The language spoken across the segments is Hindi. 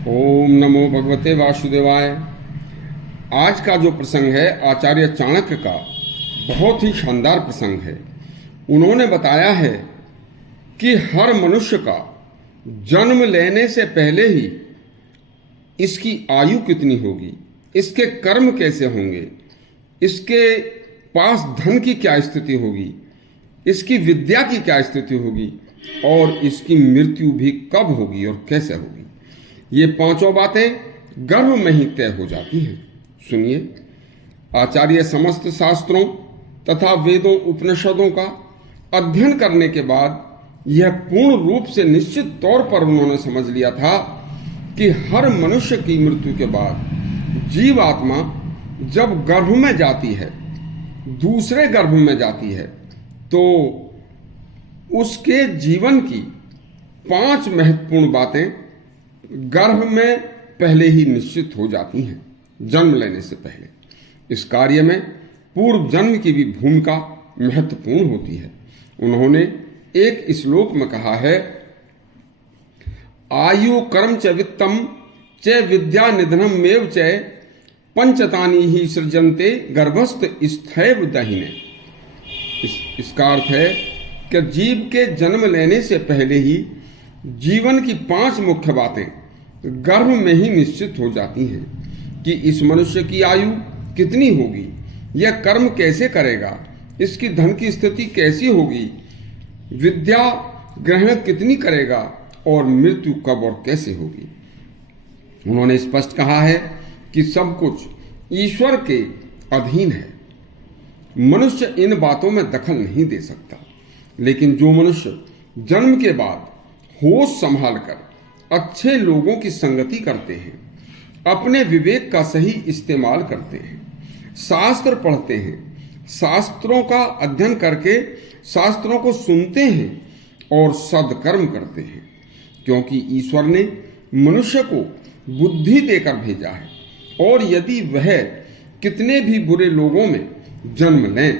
ओम नमो भगवते वासुदेवाय। आज का जो प्रसंग है आचार्य चाणक्य का बहुत ही शानदार प्रसंग है। उन्होंने बताया है कि हर मनुष्य का जन्म लेने से पहले ही इसकी आयु कितनी होगी, इसके कर्म कैसे होंगे, इसके पास धन की क्या स्थिति होगी, इसकी विद्या की क्या स्थिति होगी और इसकी मृत्यु भी कब होगी और कैसे होगी। ये पांचों बातें गर्भ में ही तय हो जाती हैं। सुनिए, आचार्य समस्त शास्त्रों तथा वेदों उपनिषदों का अध्ययन करने के बाद यह पूर्ण रूप से निश्चित तौर पर उन्होंने समझ लिया था कि हर मनुष्य की मृत्यु के बाद जीवात्मा जब गर्भ में जाती है, दूसरे गर्भ में जाती है, तो उसके जीवन की 5 महत्वपूर्ण बातें गर्भ में पहले ही निश्चित हो जाती हैं, जन्म लेने से पहले। इस कार्य में पूर्व जन्म की भी भूमिका महत्वपूर्ण होती है। उन्होंने एक श्लोक में कहा है, आयु कर्म च वित्तम च विद्या निधनम मेव च पंचतानी ही सृजन्ते गर्भस्थ स्थैव दहिने। इसका अर्थ है कि जीव के जन्म लेने से पहले ही जीवन की 5 मुख्य बातें गर्भ में ही निश्चित हो जाती हैं कि इस मनुष्य की आयु कितनी होगी, यह कर्म कैसे करेगा, इसकी धन की स्थिति कैसी होगी, विद्या ग्रहण कितनी करेगा और मृत्यु कब और कैसे होगी। उन्होंने स्पष्ट कहा है कि सब कुछ ईश्वर के अधीन है। मनुष्य इन बातों में दखल नहीं दे सकता, लेकिन जो मनुष्य जन्म के बाद होश संभाल कर अच्छे लोगों की संगति करते हैं, अपने विवेक का सही इस्तेमाल करते हैं, शास्त्र पढ़ते हैं, शास्त्रों का अध्ययन करके शास्त्रों को सुनते हैं और सदकर्म करते हैं, क्योंकि ईश्वर ने मनुष्य को बुद्धि देकर भेजा है और यदि वह कितने भी बुरे लोगों में जन्म लें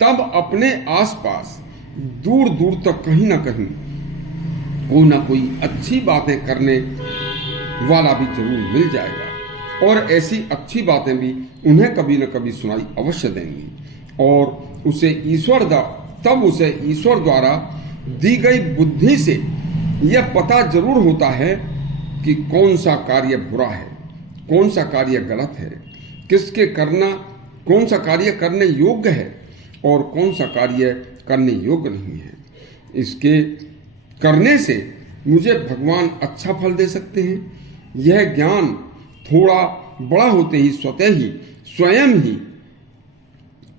तब अपने आसपास दूर दूर तक कहीं ना कहीं कोई ना कोई अच्छी बातें करने वाला भी जरूर मिल जाएगा और ऐसी अच्छी बातें भी उन्हें कभी न कभी सुनाई अवश्य देंगी और उसे ईश्वर द्वारा दी गई बुद्धि से यह पता जरूर होता है कि कौन सा कार्य बुरा है, कौन सा कार्य गलत है, कौन सा कार्य करने योग्य है और कौन सा कार्य करने योग्य नहीं है। इसके करने से मुझे भगवान अच्छा फल दे सकते हैं। यह ज्ञान थोड़ा बड़ा होते ही स्वयं ही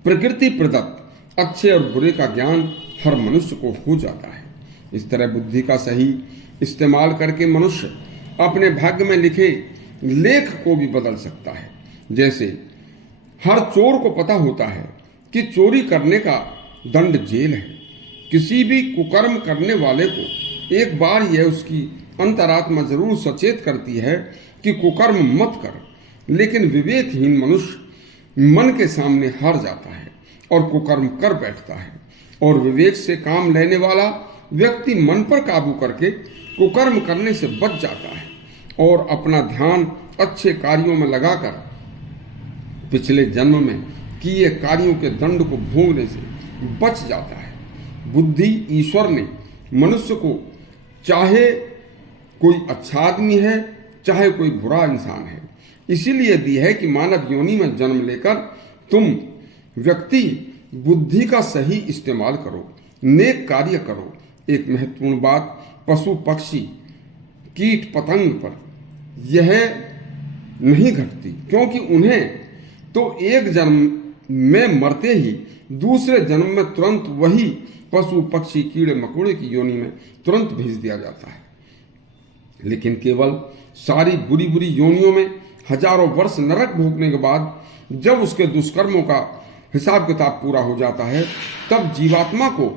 प्रकृति प्रदत्त अच्छे और बुरे का ज्ञान हर मनुष्य को हो जाता है। इस तरह बुद्धि का सही इस्तेमाल करके मनुष्य अपने भाग्य में लिखे लेख को भी बदल सकता है। जैसे हर चोर को पता होता है कि चोरी करने का दंड जेल है। किसी भी कुकर्म करने वाले को एक बार यह उसकी अंतरात्मा जरूर सचेत करती है कि कुकर्म मत कर, लेकिन विवेकहीन मनुष्य मन के सामने हार जाता है और कुकर्म कर बैठता है और विवेक से काम लेने वाला व्यक्ति मन पर काबू करके कुकर्म करने से बच जाता है और अपना ध्यान अच्छे कार्यों में लगाकर पिछले जन्म में किए कार्यों के दंड को भोगने से बच जाता है। बुद्धि ईश्वर ने मनुष्य को, चाहे कोई अच्छा आदमी है चाहे कोई बुरा इंसान है, इसीलिए दी है कि मानव योनि में जन्म लेकर तुम व्यक्ति बुद्धि का सही इस्तेमाल करो, नेक कार्य करो। एक महत्वपूर्ण बात, पशु पक्षी कीट पतंग पर यह नहीं घटती, क्योंकि उन्हें तो एक जन्म में मरते ही दूसरे जन्म में तुरंत वही पशु पक्षी कीड़े मकोड़े की योनि में तुरंत भेज दिया जाता है। लेकिन केवल सारी बुरी बुरी योनियों में हजारों वर्ष नरक भोगने के बाद जब उसके दुष्कर्मों का हिसाब किताब पूरा हो जाता है, तब जीवात्मा को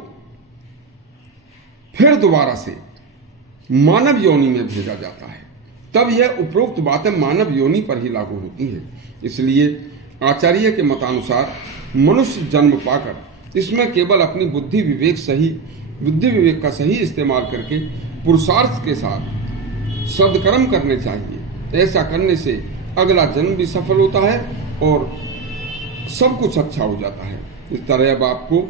फिर दोबारा से मानव योनि में भेजा जाता है। तब यह उपरोक्त बातें मानव योनि पर ही लागू होती हैं। इसलिए आचार्य के मतानुसार मनुष्य जन्म पाकर इसमें केवल अपनी बुद्धि विवेक का सही इस्तेमाल करके पुरुषार्थ के साथ सदकर्म करने चाहिए ऐसा करने से अगला जन्म भी सफल होता है और सब कुछ अच्छा हो जाता है। इस तरह अब आपको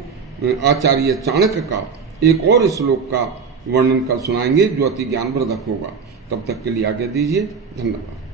आचार्य चाणक्य का एक और श्लोक का वर्णन कर सुनाएंगे जो अति ज्ञानवर्धक होगा। तब तक के लिए आज्ञा दीजिए। धन्यवाद।